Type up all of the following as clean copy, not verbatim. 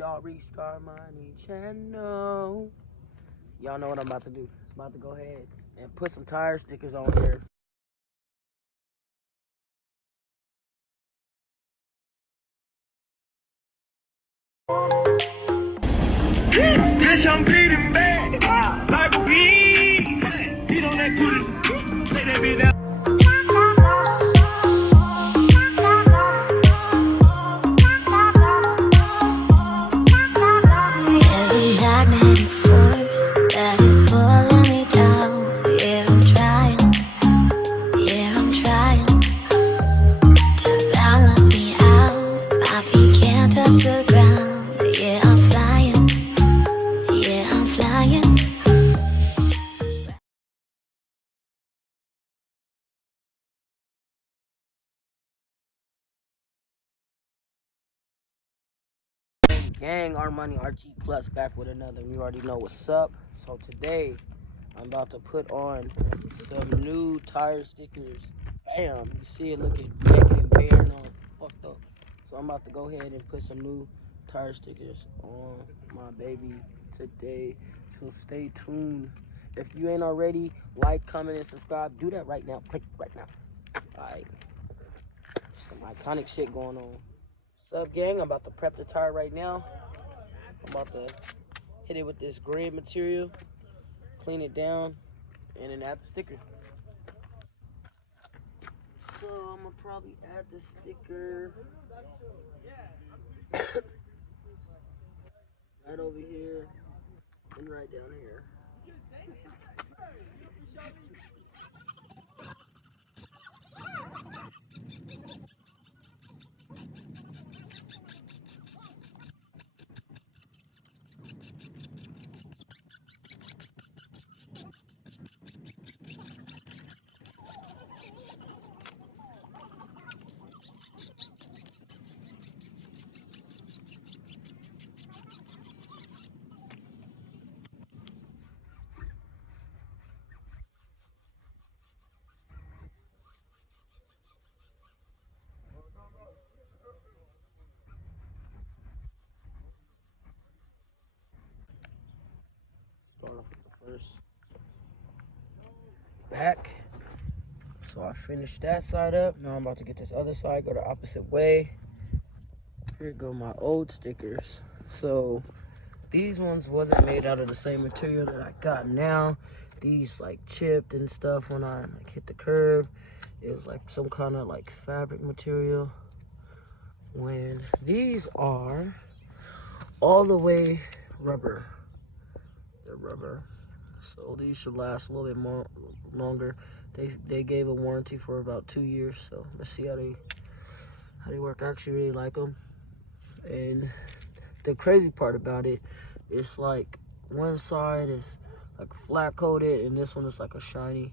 y'all restart my new channel. Y'all know what I'm about to do. I'm about to go ahead and put some tire stickers on here. Bitch, I'm beating back like a beast. Beat on that booty, take that bitch down. There's a magnetic force that is pulling me down. Yeah, I'm trying to balance me out. My feet can't touch the ground. Yeah, I'm flying. Gang, our money, RTplus back with another. You already know what's up. So today, I'm about to put on some new tire stickers. Bam! You see it looking naked and bare and all fucked up. So I'm about to go ahead and put some new tire stickers on my baby today. So stay tuned. If you ain't already, like, comment, and subscribe. Do that right now. Click right now. Alright. Some iconic shit going on. What's up, gang? I'm about to prep the tire right now. I'm about to hit it with this grid material, clean it down, and then add the sticker. So I'm gonna probably add the sticker right over here and right down here. Start off with the first back. So I finished that side up. Now I'm about to get this other side, go the opposite way. Here go my old stickers. So these ones wasn't made out of the same material that I got now. These like chipped and stuff when I like hit the curb. It was like some kind of like fabric material. When these are all the way rubber. They're rubber. So these should last a little bit more longer. They gave a warranty for about 2 years. So let's see how they work. I actually really like them. And the crazy part about it is like one side is like flat coated and this one is like a shiny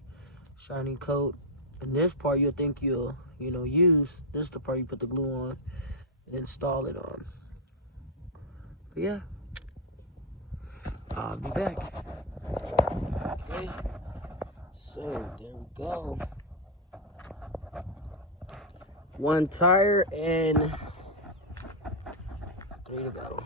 coat. And this part you'll think you'll use. This is the part you put the glue on and install it on. But yeah, I'll be back. Okay, so there we go. One tire and 3 to go.